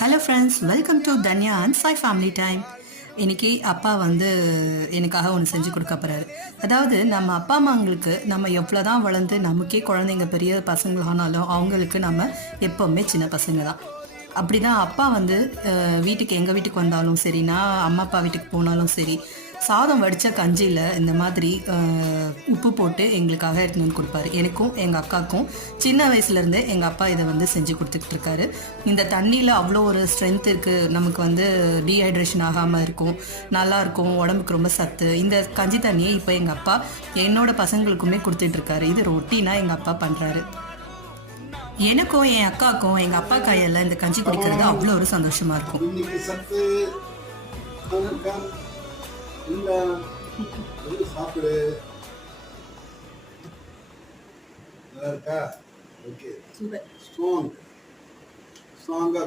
Hello friends, welcome to Dhanya and Sai family time. இன்னைக்கு அப்பா வந்து எனக்காக ஒன்று செஞ்சு கொடுக்க போகிறாரு. அதாவது நம்ம அப்பா அம்மாங்களுக்கு நம்ம எவ்வளோதான் வளர்ந்து நமக்கே குழந்தைங்க பெரிய பசங்களானாலும் அவங்களுக்கு நம்ம எப்போவுமே சின்ன பசங்க தான். அப்படி தான் அப்பா வந்து வீட்டுக்கு எங்கள் வீட்டுக்கு வந்தாலும் சரி, நான் அம்மா அப்பா வீட்டுக்கு போனாலும் சரி, சாதம் வடித்த கஞ்சியில் இந்த மாதிரி உப்பு போட்டு எங்களுக்காக எடுத்துன்னு வந்து கொடுப்பாரு. எனக்கும் எங்கள் அக்காவுக்கும் சின்ன வயசுலேருந்தே எங்கள் அப்பா இதை வந்து செஞ்சு கொடுத்துக்கிட்டு இருக்காரு. இந்த தண்ணியில் அவ்வளோ ஒரு ஸ்ட்ரென்த் இருக்குது, நமக்கு வந்து டீஹைட்ரேஷன் ஆகாமல் இருக்கும், நல்லாயிருக்கும், உடம்புக்கு ரொம்ப சத்து. இந்த கஞ்சி தண்ணியை இப்போ எங்கள் அப்பா என்னோட பசங்களுக்குமே கொடுத்துட்ருக்காரு. இது ரொட்டீனாக எங்கள் அப்பா பண்ணுறாரு. எனக்கும் என் அக்காவுக்கும் எங்கள் அப்பா கையில் இந்த கஞ்சி குடிக்கிறது அவ்வளோ ஒரு சந்தோஷமாக இருக்கும். சாப்பிடு. நல்லா இருக்கா? ஓகே. ஸ்ட்ராங் ஸ்ட்ராங்கா